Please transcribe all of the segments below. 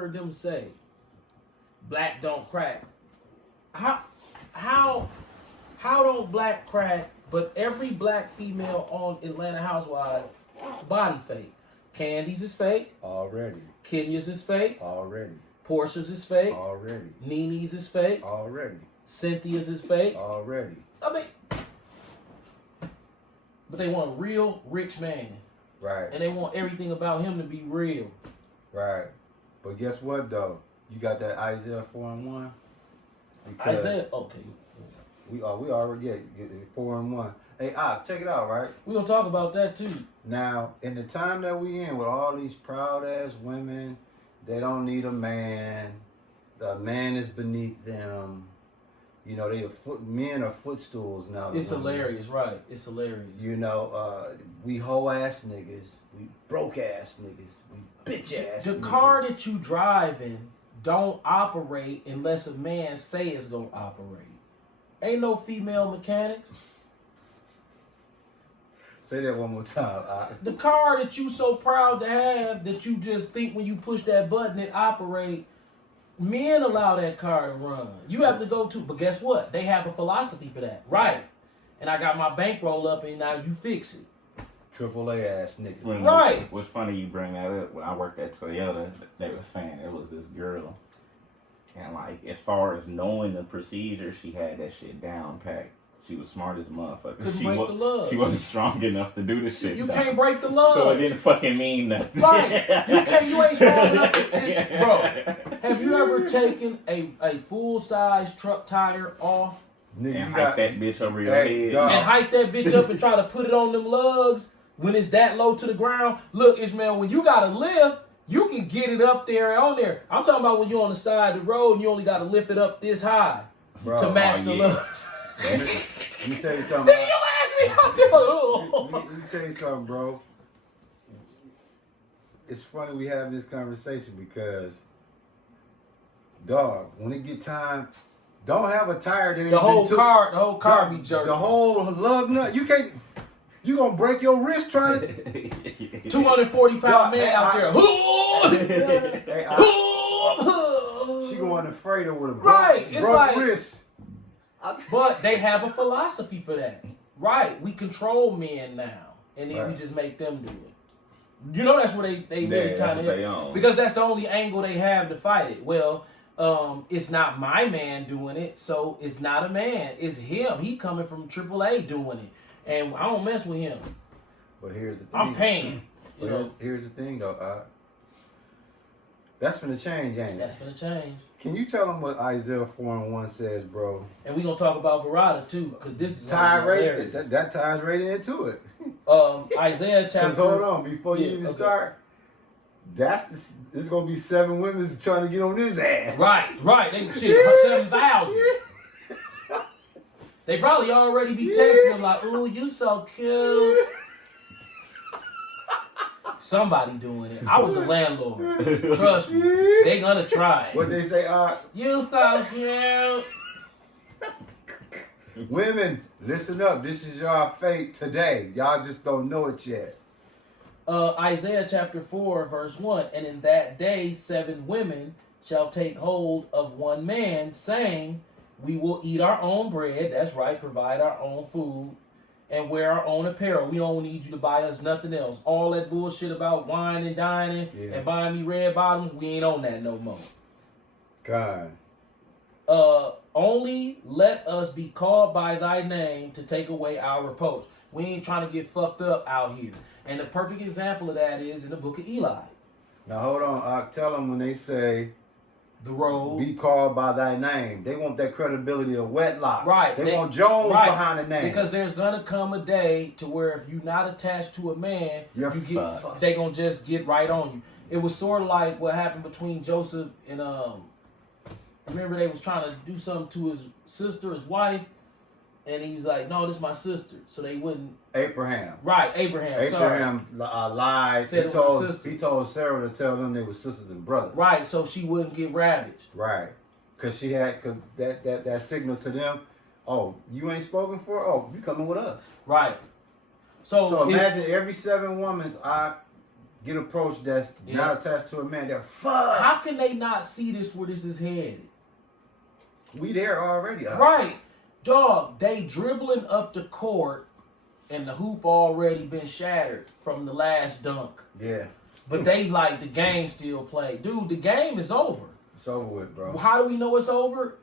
heard them say, black don't crack. How don't black crack, but every black female on Atlanta Housewives body fake. Candy's is fake. Already. Kenya's is fake. Already. Portia's is fake. Already. Nene's is fake. Already. Cynthia's is fake. Already. I mean, but they want a real rich man. Right. And they want everything about him to be real. Right. But guess what, though? You got that Isaiah 4:1? Isaiah, okay. We already get 4:1. Hey, check it out, right? We're going to talk about that, too. Now, in the time that we in with all these proud-ass women, they don't need a man. The man is beneath them. You know, men are footstools now. It's hilarious, right? It's hilarious. You know, we hoe-ass niggas. We broke-ass niggas. We bitch-ass The niggas. car that you driving don't operate unless a man say it's going to operate. Ain't no female mechanics. Say that one more time. The car that you so proud to have that you just think when you push that button it operate, men allow that car to run. You have to go to, but guess what? They have a philosophy for that. Right. And I got my bankroll up and now you fix it. AAA ass nigga. Right. What's funny you bring that up. When I worked at Toyota, they were saying it was this girl. And like, as far as knowing the procedure, she had that shit down packed. She was smart as a motherfucker. Couldn't break the lugs. She wasn't strong enough to do the shit. You can't break the lugs. So it didn't fucking mean nothing. Right. You ain't strong enough. Bro, have you ever taken a full-size truck tire off? Nigga, and hype that bitch over your head. Dog. And hype that bitch up and try to put it on them lugs when it's that low to the ground? Look, Ishmael, when you got to lift, you can get it up there and on there. I'm talking about when you're on the side of the road and you only got to lift it up this high to match the lugs. Let me tell you something. Then you ask me how to. Let me tell you something, bro. It's funny we having this conversation because, dog, when it get time, don't have a tire that ain't The whole car be jerking. The whole lug nut. You can't. You gonna break your wrist trying to. 240-pound man out there. She going to freighter with a broke wrist. But they have a philosophy for that. Right. We control men now. And then we just make them do it. You know that's what they really trying to do. Because that's the only angle they have to fight it. Well, it's not my man doing it, so it's not a man. It's him. He coming from AAA doing it. And I don't mess with him. But here's the thing. I'm paying. Here's the thing, though. That's finna change, ain't it? That's finna change. Can you tell them what Isaiah 4:1 says, bro? And we're going to talk about Barada, too, because this is tie right that ties right into it. Isaiah chapter... Hold on, before you even start, this is going to be 7 women trying to get on this ass. Right. They 7,000. They probably already be texting them like, ooh, you so cute. Somebody doing it. I was a landlord. Trust me. They gonna try it. What they say, you so cute. Women, listen up. This is your fate today. Y'all just don't know it yet. Isaiah chapter 4, verse 1. And in that day 7 women shall take hold of one man, saying, we will eat our own bread. That's right. Provide our own food. And wear our own apparel. We don't need you to buy us nothing else. All that bullshit about wine and dining and buying me red bottoms, we ain't on that no more. God. Only let us be called by thy name to take away our reproach. We ain't trying to get fucked up out here. And the perfect example of that is in the book of Eli. Now hold on. Tell them when they say, the road. Be called by thy name. They want that credibility of Wedlock. Right. They want Jones behind the name. Because there's gonna come a day to where if you're not attached to a man, they gonna just get right on you. It was sort of like what happened between Joseph and remember they was trying to do something to his sister, his wife, and he was like, "No, this is my sister," so they wouldn't. Abraham. Right, Abraham lied. He told Sarah to tell them they were sisters and brothers. Right, so she wouldn't get ravaged. Right, because that signal to them. Oh, you ain't spoken for? Oh, you coming with us? Right. So imagine every 7 women get approached that's not attached to a man, they're fuck. How can they not see this where this is headed? We there already. Right. Dog, they dribbling up the court and the hoop already been shattered from the last dunk. Yeah. But they like the game still played. Dude, the game is over. It's over with, bro. How do we know it's over?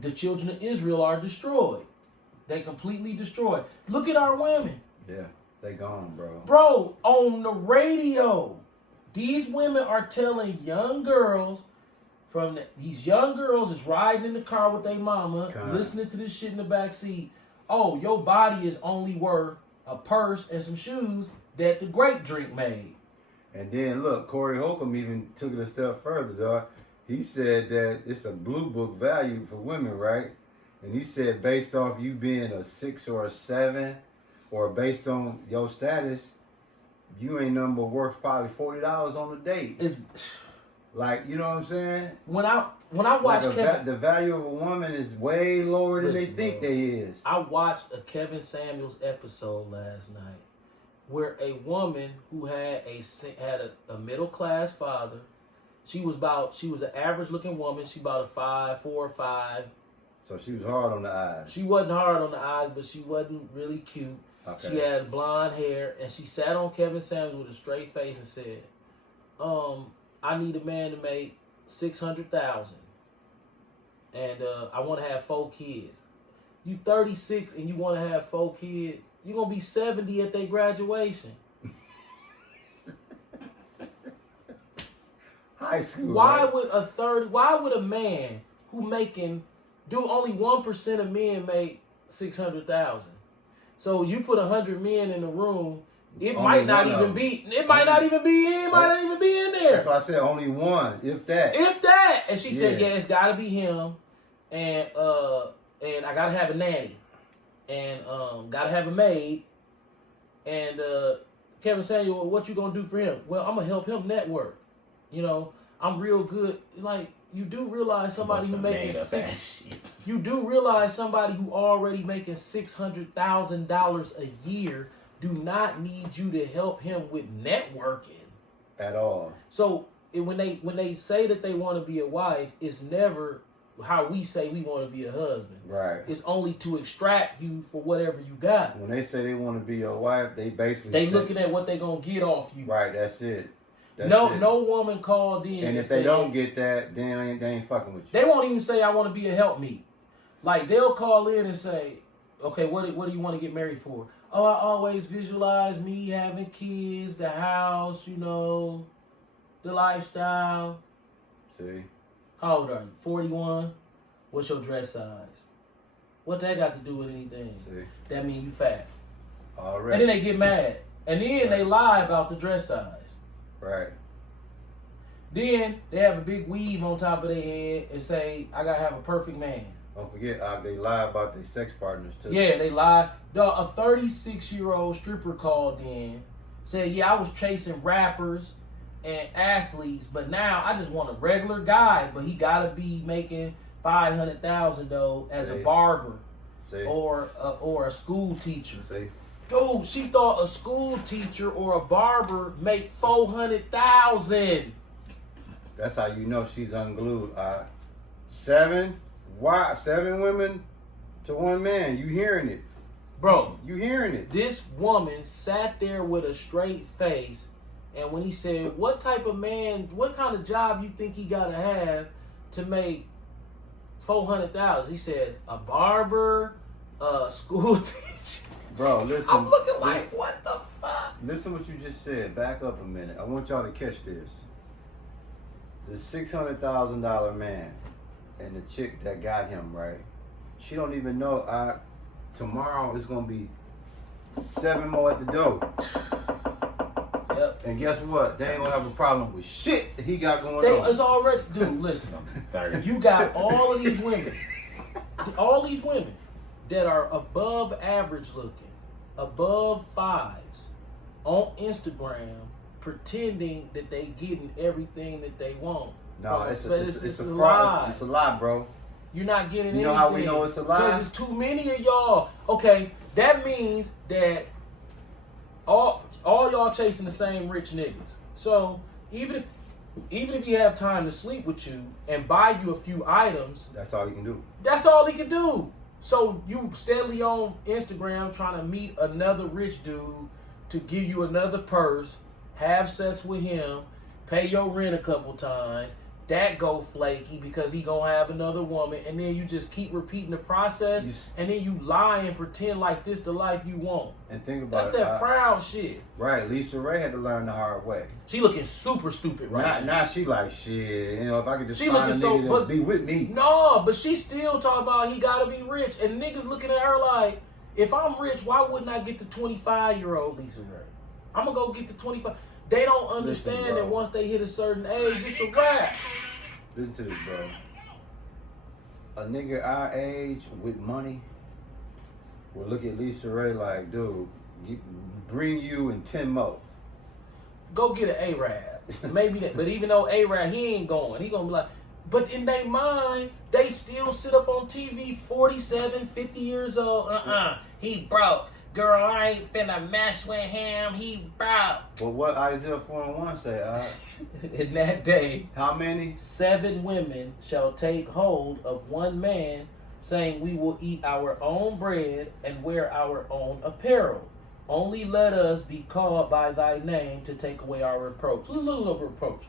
The children of Israel are destroyed. They completely destroyed. Look at our women. Yeah, they gone, bro. Bro, on the radio, these women are telling young girls these young girls is riding in the car with their mama, listening to this shit in the back seat. Oh, your body is only worth a purse and some shoes that the grape drink made. And then look, Corey Holcomb even took it a step further, dog. He said that it's a blue book value for women, right? And he said based off you being a 6 or a 7, or based on your status, you ain't nothing but worth probably $40 on the date. It's like, you know what I'm saying? When I watch like the value of a woman is way lower than they think they is. I watched a Kevin Samuels episode last night where a woman who had a middle class father. She was an average looking woman. She about a 4 or 5. So she was hard on the eyes. She wasn't hard on the eyes, but she wasn't really cute. Okay. She had blonde hair, and she sat on Kevin Samuels with a straight face and said, I need a man to make $600,000, and I want to have 4 kids. You 36 and you want to have 4 kids? You're gonna be 70 at their graduation. High school. Why right? would a man who only 1% of men make 600,000? So you put 100 men in a room. It might not even be in there. That's why I said only one, if that. If that. And she said, yeah, it's gotta be him. And I gotta have a nanny. And gotta have a maid. And Kevin Samuel, what you gonna do for him? Well, I'm gonna help him network. You know, I'm real good. Like, you do realize somebody who making you do realize somebody who already making $600,000 a year do not need you to help him with networking at all. So when they say that they want to be a wife, it's never how we say we want to be a husband. Right. It's only to extract you for whatever you got. When they say they want to be your wife, they basically they looking at what they gonna get off you. Right. That's it. No woman called in. And if they don't get that, then they ain't fucking with you. They won't even say I want to be a helpmeet. Like, they'll call in and say, okay, what do you want to get married for? Oh, I always visualize me having kids, the house, you know, the lifestyle. See? How old are you? 41? What's your dress size? What that got to do with anything? See? That mean you fat. Already. And then they get mad. And then they lie about the dress size. Right. Then they have a big weave on top of their head and say, I gotta have a perfect man. Don't forget, they lie about their sex partners too. Yeah, they lie. A 36-year-old stripper called in, said, yeah, I was chasing rappers and athletes, but now I just want a regular guy, but he gotta be making $500,000 though as a barber. See? Or a school teacher. See? Dude, she thought a school teacher or a barber make $400,000. That's how you know she's unglued. 7 women to 1 man. You hearing it, bro? You hearing it? This woman sat there with a straight face, and when he said, "What type of man? What kind of job you think he gotta have to make $400,000?" He said, "A barber, a school teacher." Bro, listen. I'm looking like, what the fuck? Listen what you just said. Back up a minute. I want y'all to catch this. The $600,000 man and the chick that got him, right? She don't even know. Tomorrow is gonna be 7 more at the door. Yep. And guess what? They ain't gonna have a problem with shit that he got going on. It's already, dude. Listen, you got all of these women that are above average looking, above 5s, on Instagram, pretending that they getting everything that they want. No, it's a lie. It's a lie, bro. You're not getting anything. You know how we know it's a lie? Because it's too many of y'all. Okay, that means that all y'all chasing the same rich niggas. So even if he have time to sleep with you and buy you a few items, That's all you can do. that's all he can do. So you steadily on Instagram trying to meet another rich dude to give you another purse, have sex with him, pay your rent a couple times. That go flaky because he gonna have another woman, and then you just keep repeating the process, and then you lie and pretend like this the life you want. And think about That's that proud shit. Right, Lisa Ray had to learn the hard way. She looking super stupid right now. Now she like, shit, if I could just She find a looking so- nigga but- that'll be with me. No, but she still talking about he gotta be rich, and niggas looking at her like, if I'm rich, why wouldn't I get the 25-year-old Lisa Ray? I'm gonna go get the 25. They don't understand Listen, bro. that once they hit a certain age, it's a wrap. Listen to this, bro. A nigga our age with money will look at Lisa Ray like, dude, bring you and 10 more. Go get an A-Rab. Maybe that, but even though A-Rab, he ain't going. He gonna be like, but in their mind, they still sit up on TV 47, 50 years old. He broke. Girl, I ain't finna mess with him. He broke. But what Isaiah 4:1 say, In that day, how many? 7 women shall take hold of one man, saying, we will eat our own bread and wear our own apparel. Only let us be called by thy name to take away our reproach. A little reproach.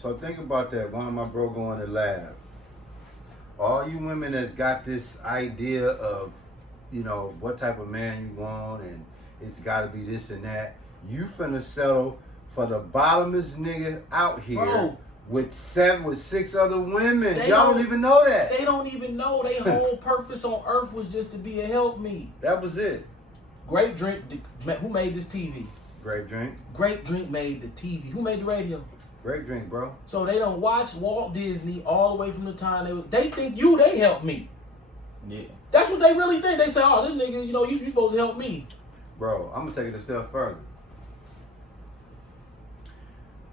So think about that. One of my bro go in the lab. All you women that's got this idea of, what type of man you want, and it's got to be this and that. You finna settle for the bottomest nigga out here. Bro. With 6 other women. They Y'all don't don't- even know that. They don't even know their whole purpose on earth was just to be a helpmeet. That was it. Grape Drink, who made this TV? Grape drink. Grape Drink made the TV. Who made the radio? Grape drink, bro. So they don't watch Walt Disney all the way from the time they think they help me. Yeah. That's what they really think. They say, oh, this nigga, you supposed to help me. Bro, I'm gonna take it a step further.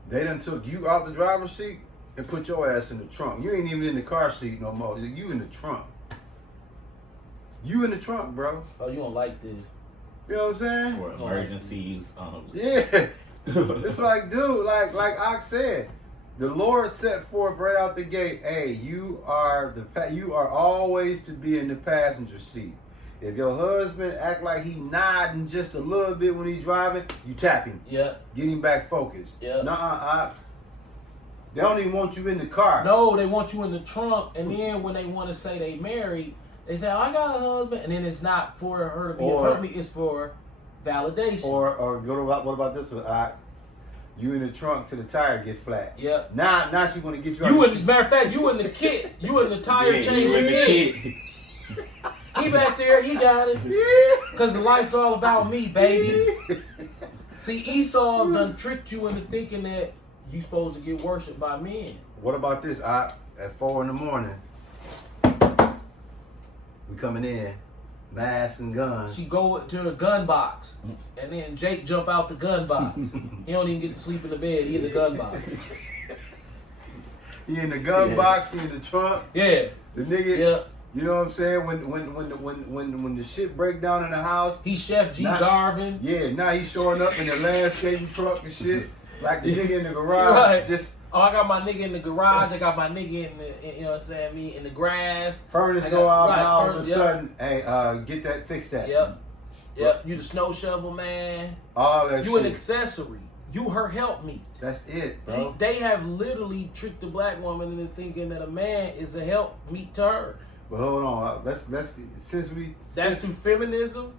They done took you out the driver's seat and put your ass in the trunk. You ain't even in the car seat no more. You in the trunk. You in the trunk, bro. Oh, you don't like this. You know what I'm saying? For emergency use only. Yeah. It's like, dude, like Ox said, the Lord set forth right out the gate, hey, you are always to be in the passenger seat. If your husband act like he nodding just a little bit when he driving, you tap him. Yeah. Get him back focused. Yeah. They don't even want you in the car. No, they want you in the trunk, and then when they want to say they married, they say, I got a husband, and then it's not for her to be a helpmeet, it's for validation. Or what about this one? You in the trunk till the tire get flat. Yep. Now she want to get you. Matter of fact, you in the kit. You in the tire changing kit. He back there. He got it. Because the life's all about me, baby. See, Esau done tricked you into thinking that you supposed to get worshipped by men. What about this? At 4 in the morning, we coming in, mask and guns. She go to a gun box, and then Jake jump out the gun box. He don't even get to sleep in the bed. He in the gun box. He in the gun box. He in the trunk. Yeah. The nigga. Yeah. You know what I'm saying? When the shit break down in the house. He Chef G. Nah. Garvin. Yeah. Now he's showing up in the landscaping truck and shit, like the nigga in the garage. Right. Just. Oh, I got my nigga in the garage. I got my nigga in the, you know what I'm saying, me in the grass. Furnace I go got- out right, and all of a furnace, yep. sudden, hey, get that, fix that. Yep. You the snow shovel man. All that You shit. an accessory. You her helpmeet. That's it, bro. They have literally tricked the black woman into thinking that a man is a helpmeet to her. But hold on, let's That's some feminism.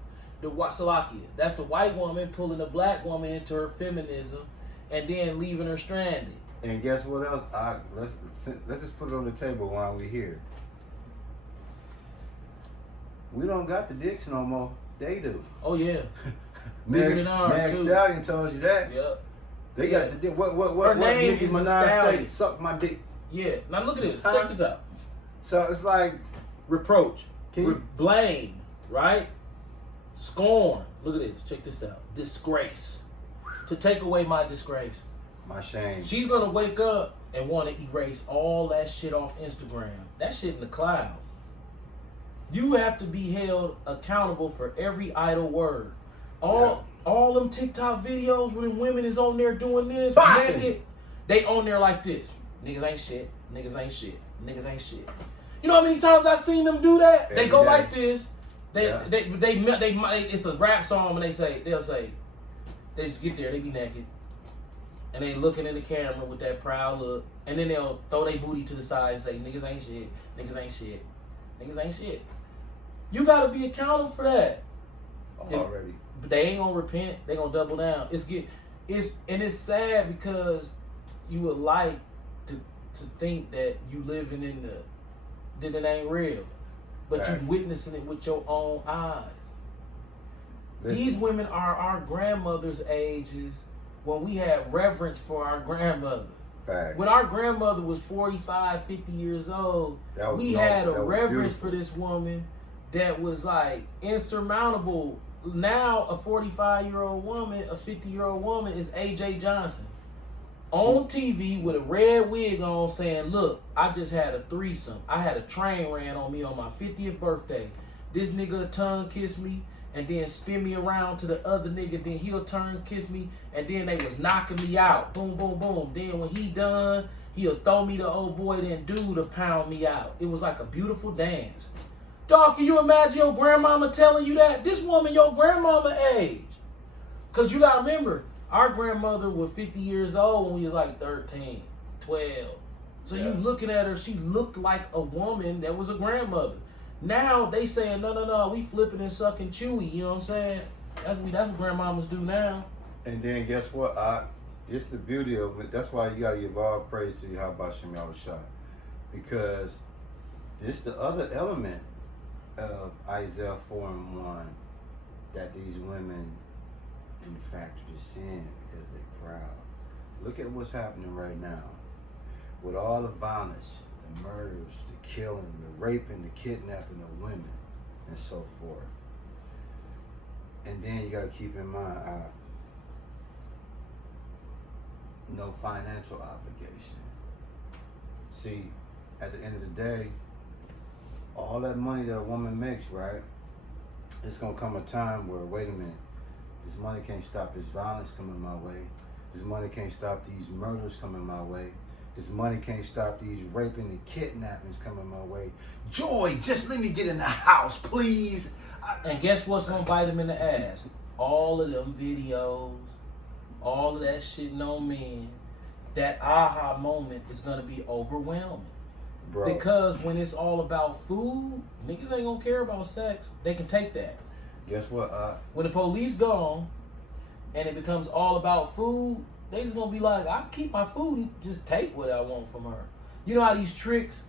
Salakia. That's the white woman pulling the black woman into her feminism and then leaving her stranded. And guess what else? Let's just put it on the table while we're here. We don't got the dicks no more. They do. Oh yeah. Bigger than ours, Meg too. Stallion told you that. Yep. They got the dick. What Her name Nicki is a Minaj say? stallion. Suck my dick. Yeah. Now look at this. Huh? Check this out. So it's like, Reproach. Can you- Blame. Right? Scorn. Look at this. Check this out. Disgrace. To take away my disgrace. my shame. She's gonna wake up and want to erase all that shit off Instagram. That shit in the cloud. You have to be held accountable for every idle word. All them TikTok videos where the women is on there doing this, Bopping. naked, they on there like this. Niggas ain't shit. Niggas ain't shit. Niggas ain't shit. You know how many times I seen them do that? They go like this. They it's a rap song and they'll say they just get there, they be naked. And they looking in the camera with that proud look. And then they'll throw their booty to the side and say, niggas ain't shit. Niggas ain't shit. Niggas ain't shit. You gotta be accountable for that. Already. But they ain't gonna repent. They gonna double down. It's sad because you would like to think that you living in that it ain't real, but you witnessing it with your own eyes. Listen. These women are our grandmother's ages when we had reverence for our grandmother. Facts. When our grandmother was 45, 50 years old, we had a reverence for this woman that was like insurmountable. Now a 45-year-old woman, a 50-year-old woman is AJ Johnson on TV with a red wig on saying, look, I just had a threesome. I had a train ran on me on my 50th birthday. This nigga tongue kissed me and then spin me around to the other nigga. Then he'll turn kiss me and then they was knocking me out. Boom, boom, boom. Then when he done, he'll throw me the old boy then do to pound me out. It was like a beautiful dance. Dog, can you imagine your grandmama telling you that? This woman your grandmama age. Because you got to remember, our grandmother was 50 years old when we was like 13, 12. So you looking at her, she looked like a woman that was a grandmother. Now they saying, no, we flipping and sucking chewy. You know what I'm saying? That's what grandmamas do now. And then guess what? It's the beauty of it. That's why you got to give all praise to Yahweh Shem Yahushua. Because this the other element of Isaiah 4:1 that these women in fact are sin because they're proud. Look at what's happening right now with all the violence, the murders, the killing, the raping, the kidnapping of women, and so forth. And then you got to keep in mind no financial obligation. See, at the end of the day, all that money that a woman makes, right? It's gonna come a time where, wait a minute, this money can't stop this violence coming my way. This money can't stop these murders coming my way. This money can't stop these raping and kidnappings coming my way. Joy, just let me get in the house, please. And guess what's gonna bite them in the ass? All of them videos, all of that shitting on men. That aha moment is gonna be overwhelming. Bro. Because when it's all about food, niggas ain't gonna care about sex. They can take that. Guess what? When the police gone and it becomes all about food, they just gonna be like, I keep my food and just take what I want from her. You know how these tricks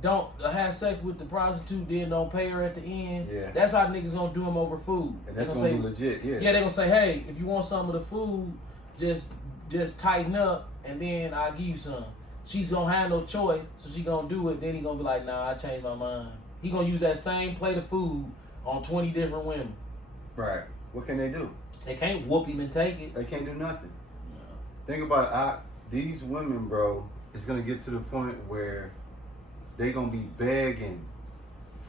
don't have sex with the prostitute, then don't pay her at the end? Yeah. That's how niggas gonna do them over food. And that's gonna be legit, yeah. Yeah, they gonna say, hey, if you want some of the food, just tighten up and then I'll give you some. She's gonna have no choice, so she gonna do it. Then he gonna be like, nah, I changed my mind. He gonna use that same plate of food on 20 different women. Right. What can they do? They can't whoop him and take it. They can't do nothing. No. Think about it. These women, bro, it's gonna get to the point where they gonna be begging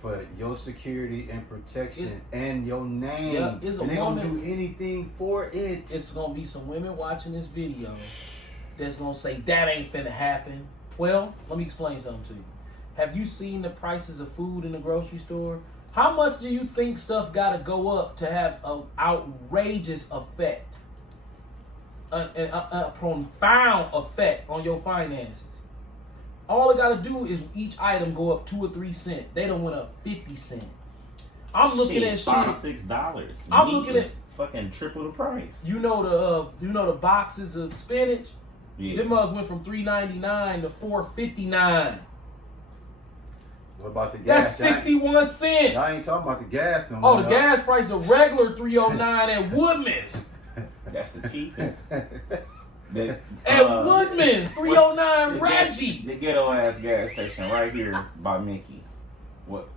for your security and protection and your name. Yeah, it's a and they woman, gonna do anything for it. It's gonna be some women watching this video that's gonna say that ain't finna happen. Well, let me explain something to you. Have you seen the prices of food in the grocery store? How much do you think stuff gotta go up to have an outrageous effect? A profound effect on your finances. All it gotta do is each item go up 2 or 3 cents. They done went up 50 cents. I'm looking at shit. $5-6. I'm Meat looking is at fucking triple the price. You know the boxes of spinach? Yeah. Them mugs went from $3.99 to $4.59. What about the gas? That's 61 cents. I ain't talking about the gas no Oh, more. the gas price of regular $3.09 at Woodman's. That's the cheapest. At Woodman's, $3.09 Reggie. The ghetto ass gas station right here by Mickey. What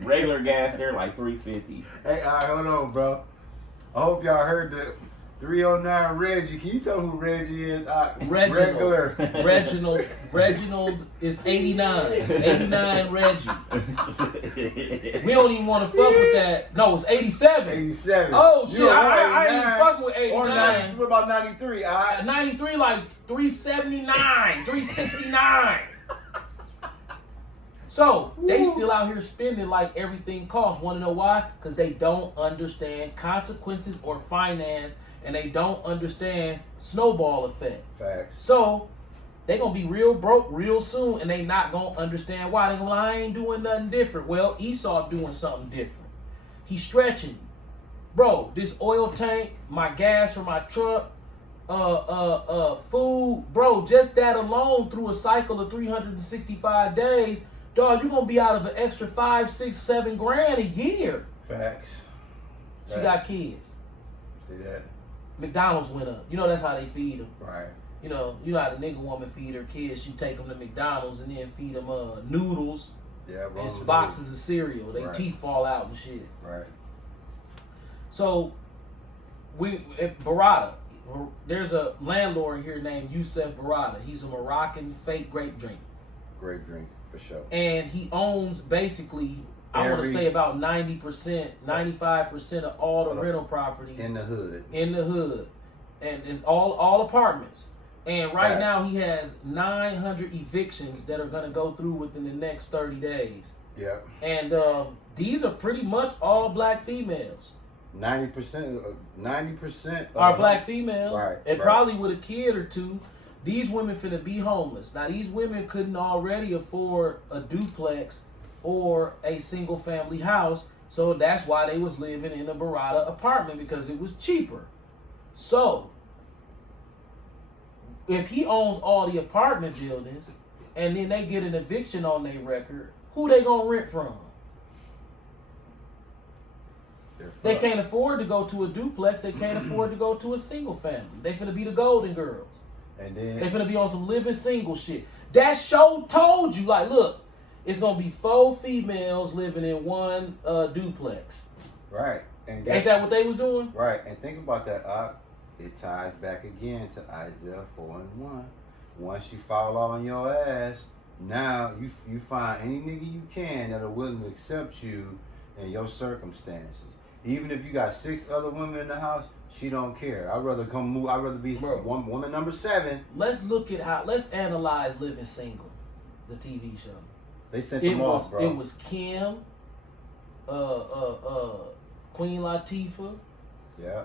regular gas there like $3.50. Hey, all right, hold on, bro. I hope y'all heard 309 Reggie. Can you tell who Reggie is? Reginald. Regular. Reginald is 89. 89 Reggie. We don't even want to fuck with that. No, it's 87. 87. Oh shit, You were I ain't 89. even fucking with Or 89. what about 93? 93 like 379, 369. So they still out here spending like everything costs. Want to know why? Because they don't understand consequences or finance, and they don't understand snowball effect. Facts. So they gonna be real broke real soon, and they not gonna understand why. They gonna be like, I ain't doing nothing different. Well, Esau doing something different. He's stretching you. Bro, this oil tank, my gas for my truck, food, bro, just that alone through a cycle of 365 days, dog, you're gonna be out of an extra 5, 6, 7 grand a year. Facts. She got kids. See that? McDonald's went up. You know that's how they feed them. Right. You know how the nigga woman feed her kids. She take them to McDonald's and then feed them noodles Yeah, and boxes of cereal. They Right. teeth fall out and shit. Right. So we at Barada, there's a landlord here named Youssef Barada. He's a Moroccan fake grape drinker. Great drink for sure. And he owns basically, I want to Every- say about 90%, 95% of all the rental property In the hood. And it's all apartments. And right Facts. now he has 900 evictions that are going to go through within the next 30 days. Yep. And these are pretty much all black females. 90% Are black females. Right, And right. probably with a kid or two. These women finna be homeless. Now these women couldn't already afford a duplex or a single family house. So that's why they was living in a Barada apartment, because it was cheaper. So if he owns all the apartment buildings and then they get an eviction on their record, who they gonna rent from? They can't afford to go to a duplex. They can't afford to go to a single family. They finna be the Golden Girls. And then They finna be on some living single shit. That show told you, like, look, it's gonna be 4 females living in one duplex. right. And Ain't that what they was doing? right. And think about that. It ties back again to Isaiah 4:1. Once you fall on your ass, now you find any nigga you can that are willing to accept you in your circumstances. Even if you got 6 other women in the house, she don't care. I'd rather be Bro. woman number 7. Let's analyze Living Single, the TV show. They sent them off, bro. It was Kim, Queen Latifah, Yeah.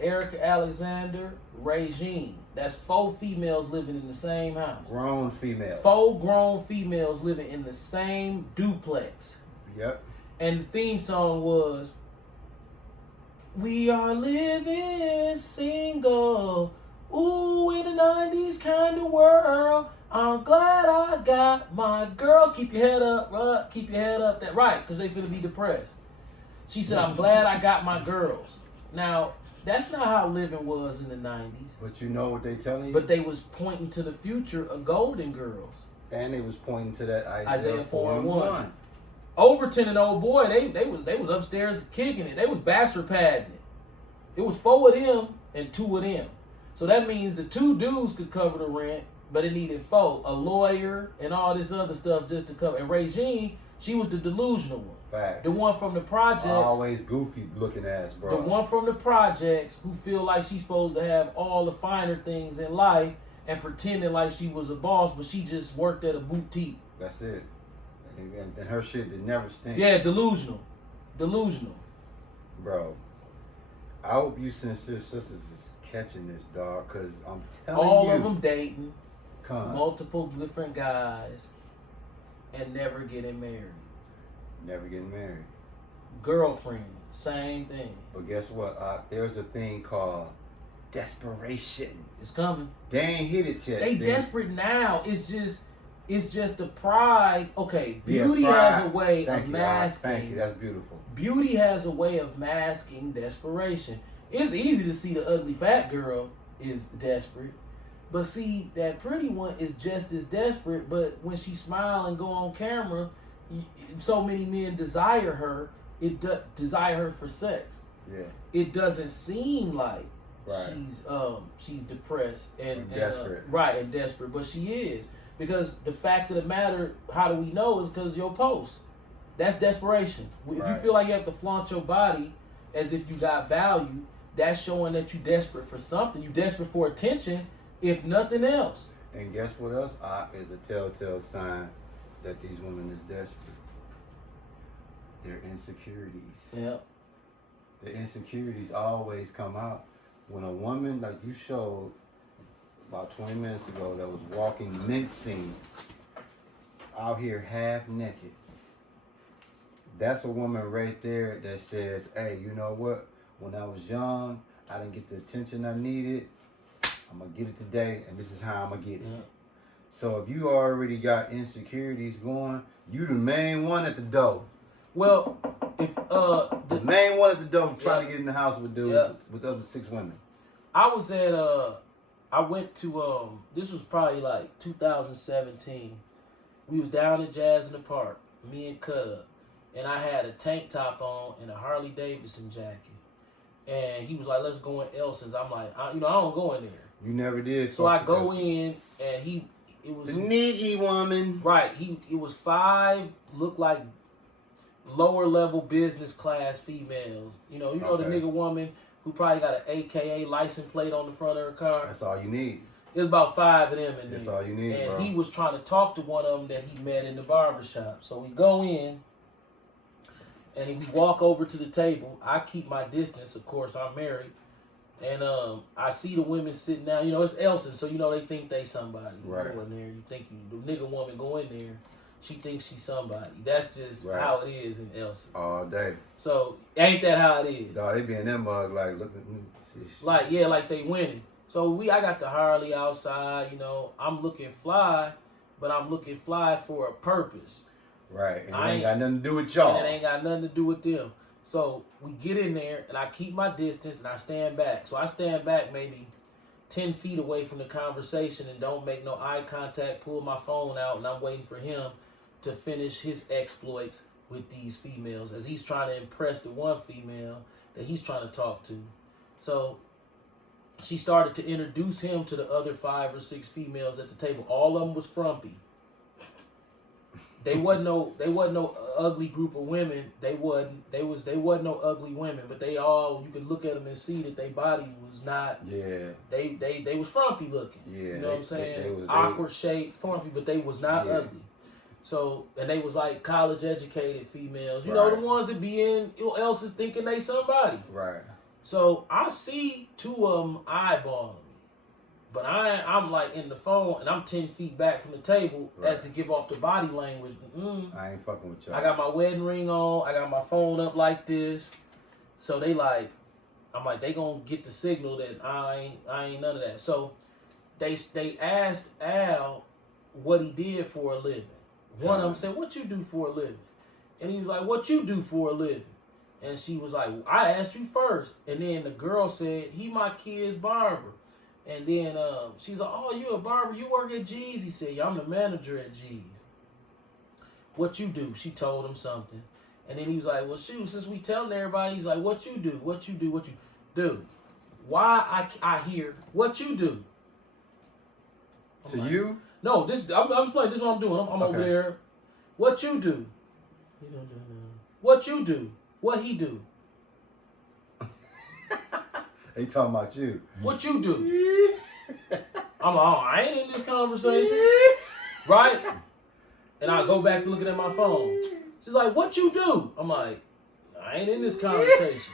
Erica Alexander, Regine. That's 4 females living in the same house. Grown female. 4 grown females living in the same duplex. Yep. And the theme song was, "We are living single. Ooh, in the 90s kind of world. I'm glad I got my girls." Keep your head up, right? Keep your head up. That right, because they finna be depressed. She said, "I'm glad I got my girls." Now, that's not how living was in the 90s. But you know what they telling you? But they was pointing to the future of Golden Girls. And they was pointing to that Isaiah 4:1. 4:1. Overton and old boy, they was upstairs kicking it. They was bastard padding it. It was 4 of them and 2 of them. So that means the 2 dudes could cover the rent, but it needed 4, a lawyer and all this other stuff just to cover. And Regine, she was the delusional one. Fact. The one from the projects. Always goofy looking ass, bro. The one from the projects who feel like she's supposed to have all the finer things in life and pretending like she was a boss, but she just worked at a boutique. That's it. And her shit did never stink. Yeah, delusional. Delusional. Bro, I hope you sincere sisters is catching this, dog, because I'm telling you. All of them dating Come. multiple different guys and never getting married. Never getting married. Girlfriend, same thing. But guess what? There's a thing called desperation. It's coming. They ain't hit it yet. They see? desperate now. It's just the pride. Okay, Yeah, beauty pride. has a way Thank of you, masking. Thank you. That's beautiful. Beauty has a way of masking desperation. It's easy to see the ugly fat girl is desperate, but see that pretty one is just as desperate. But when she smile and go on camera, so many men desire her. Desire her for sex. Yeah. It doesn't seem like she's depressed and desperate. And desperate. But she is, because the fact of the matter, how do we know, is because your post. That's desperation. If you feel like you have to flaunt your body as if you got value, that's showing that you're desperate for something. You're desperate for attention, if nothing else. And guess what else is a telltale sign that these women is desperate? Their insecurities. Yep. The insecurities always come out when a woman, like you showed about 20 minutes ago, that was walking mincing out here half naked. That's a woman right there that says, hey, you know what? When I was young, I didn't get the attention I needed. I'm going to get it today, and this is how I'm going to get it. Yeah. So if you already got insecurities going, you the main one at the door. Well, if the main one at the door trying to get in the house with dudes with other 6 women. I was at I went to this was probably like 2017. We was down at Jazz in the Park, me and Cutta, and I had a tank top on and a Harley Davidson jacket. And he was like, let's go in Elson's. I'm like, I don't go in there. You never did. So I go in, and it was the niggy woman. Right. It was 5 looked like lower level business class females. You know the nigga woman who probably got an AKA license plate on the front of her car. That's all you need. It was about 5 of them in there. That's all you need, and bro. He was trying to talk to one of them that he met in the barbershop. So we go in, and we walk over to the table. I keep my distance, of course, I'm married. And I see the women sitting down. It's Elson, so they think they somebody. Right. You go in there, you think the nigga woman go in there, she thinks she's somebody. That's just how it is in Elson. All day. So ain't that how it is? Dog, they be in that mug like, look at me. Like they winning. So I got the Harley outside. I'm looking fly, but I'm looking fly for a purpose. Right, and it ain't got nothing to do with y'all. And it ain't got nothing to do with them. So we get in there, and I keep my distance, and I stand back. So I stand back maybe 10 feet away from the conversation and don't make no eye contact, pull my phone out, and I'm waiting for him to finish his exploits with these females as he's trying to impress the one female that he's trying to talk to. So she started to introduce him to the other 5 or 6 females at the table. All of them was frumpy. They wasn't no ugly group of women. They wasn't no ugly women, but they all, you could look at them and see that their body was not. Yeah. They was frumpy looking. Yeah. You know what I'm saying? Awkward shape, frumpy, but they was not ugly. So, and they was like college educated females. You know, the ones that be in else is thinking they somebody. Right. So I see 2 of them eyeballing me. But I'm like in the phone, and I'm 10 feet back from the table as to give off the body language. I ain't fucking with y'all. I got my wedding ring on. I got my phone up like this. So they like, I'm like, they gonna get the signal that I ain't none of that. So they asked Al what he did for a living. One of them said, what you do for a living? And he was like, what you do for a living? And she was like, I asked you first. And then the girl said, he my kid's barber. And then she's like, oh, you a barber? You work at G's? He said, yeah, I'm the manager at G's. What you do? She told him something. And then he was like, well, shoot, since we telling everybody, he's like, what you do? What you do? What you do? Why I hear, what you do? To like, you? No, I'm just playing. This is what I'm doing. I'm over there. What you do? What you do? What he do? They talking about you. What you do? I'm like, oh, I ain't in this conversation. Right? And I go back to looking at my phone. She's like, what you do? I'm like, I ain't in this conversation.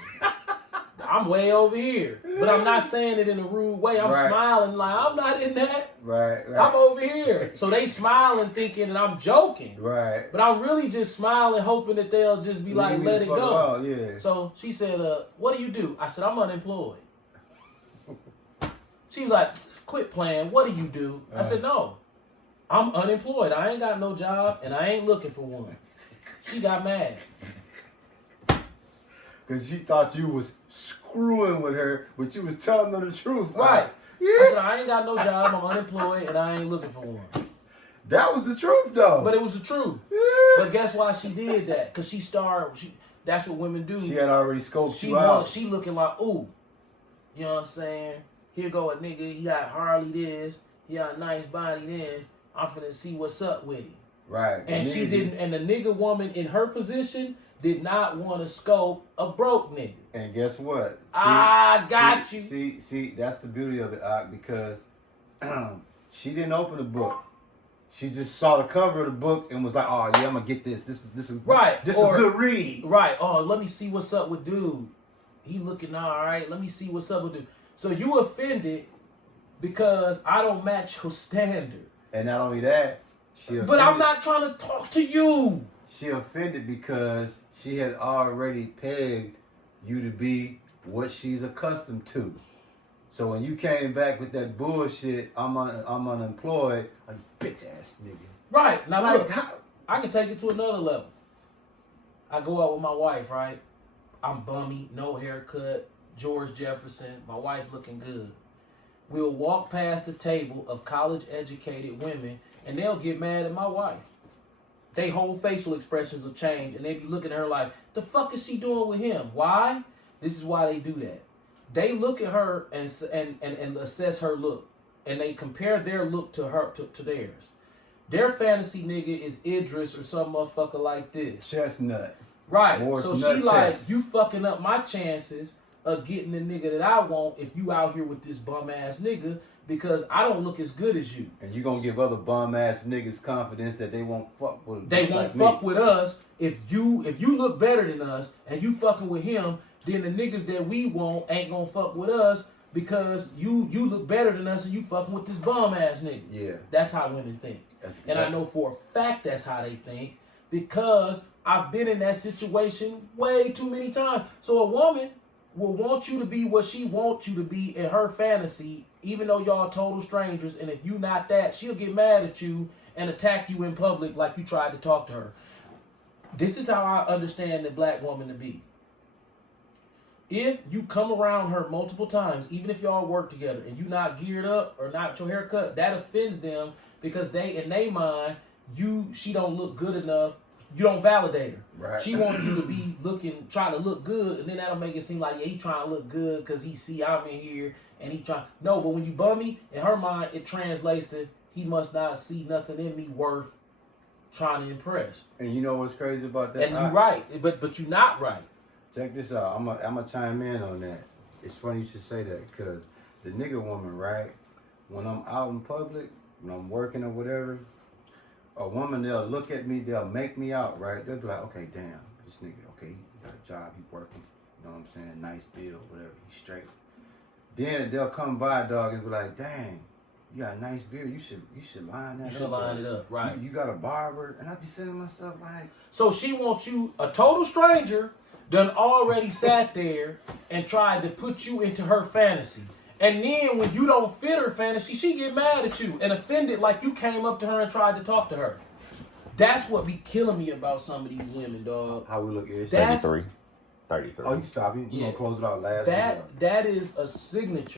I'm way over here. But I'm not saying it in a rude way. I'm smiling like, I'm not in that. Right. I'm over here. So they smiling thinking that I'm joking. Right. But I'm really just smiling hoping that they'll just be like, let it go. Out, yeah. So she said, what do you do? I said, I'm unemployed. She was like, quit playing. What do you do? I said, no, I'm unemployed. I ain't got no job, and I ain't looking for one. She got mad. Because she thought you was screwing with her, but you was telling her the truth. Right. I said, I ain't got no job. I'm unemployed, and I ain't looking for one. That was the truth, though. But it was the truth. But guess why she did that? Because that's what women do. She had already scoped you out. She looking like, ooh. You know what I'm saying? Here go a nigga, he got Harley this, he got a nice body this. I'm finna see what's up with him. Right. And she didn't, and the nigga woman in her position did not want to scope a broke nigga. And guess what? I got you. See, that's the beauty of it, because she didn't open the book. She just saw the cover of the book and was like, "Oh yeah, I'm gonna get this. This is right. This is a good read." Right. Oh, let me see what's up with dude. He looking all right. Let me see what's up with dude. So you offended because I don't match your standard. And not only that, but I'm not trying to talk to you. She offended because she had already pegged you to be what she's accustomed to. So when you came back with that bullshit, I'm unemployed, like bitch ass nigga. Right. Now like, look, I can take it to another level. I go out with my wife, right? I'm bummy, no haircut, George Jefferson, my wife looking good. We'll walk past the table of college-educated women, and they'll get mad at my wife. They whole facial expressions will change, and they be looking at her like, the fuck is she doing with him? Why? This is why they do that. They look at her and assess her look, and they compare their look to her to theirs. Their fantasy nigga is Idris or some motherfucker like this. Chestnut. Right. Morris so nut she like, chest. you fucking up my chances of getting the nigga that I want if you out here with this bum ass nigga because I don't look as good as you. And you gonna give other bum ass niggas confidence that they won't fuck with. They won't fuck with us if you look better than us and you fucking with him. Then the niggas that we want ain't gonna fuck with us because you look better than us and you fucking with this bum ass nigga. Yeah. That's how women think. Exactly. And I know for a fact that's how they think because I've been in that situation way too many times. So a woman will want you to be what she wants you to be in her fantasy, even though y'all total strangers. And if you not that, she'll get mad at you and attack you in public like you tried to talk to her. This is how I understand the black woman to be. If you come around her multiple times, even if y'all work together and you not geared up or not your haircut, that offends them because they, in their mind, she don't look good enough. You don't validate her. Right. She wants you to be trying to look good, and then that'll make it seem like, yeah, he trying to look good because he see I'm in here and he trying. No, but when you bummy, in her mind, it translates to he must not see nothing in me worth trying to impress. And you know what's crazy about that? And you're right, but you're not right. Check this out. I'm gonna chime in on that. It's funny you should say that because the nigga woman, right? When I'm out in public, when I'm working or whatever, a woman, they'll look at me, they'll make me out, right? They'll be like, okay, damn, this nigga, okay, he got a job, he working, you know what I'm saying? Nice bill, whatever, he's straight. Then they'll come by, dog, and be like, dang, you got a nice beard, you should line that up. You should line it up, right. You got a barber, and I be saying to myself, like. So she wants you, a total stranger, done already sat there and tried to put you into her fantasy. And then when you don't fit her fantasy, she get mad at you and offended like you came up to her and tried to talk to her. That's what be killing me about some of these women, dog. How we look is 33. Oh, you stop. You gonna close it out last. That is a signature.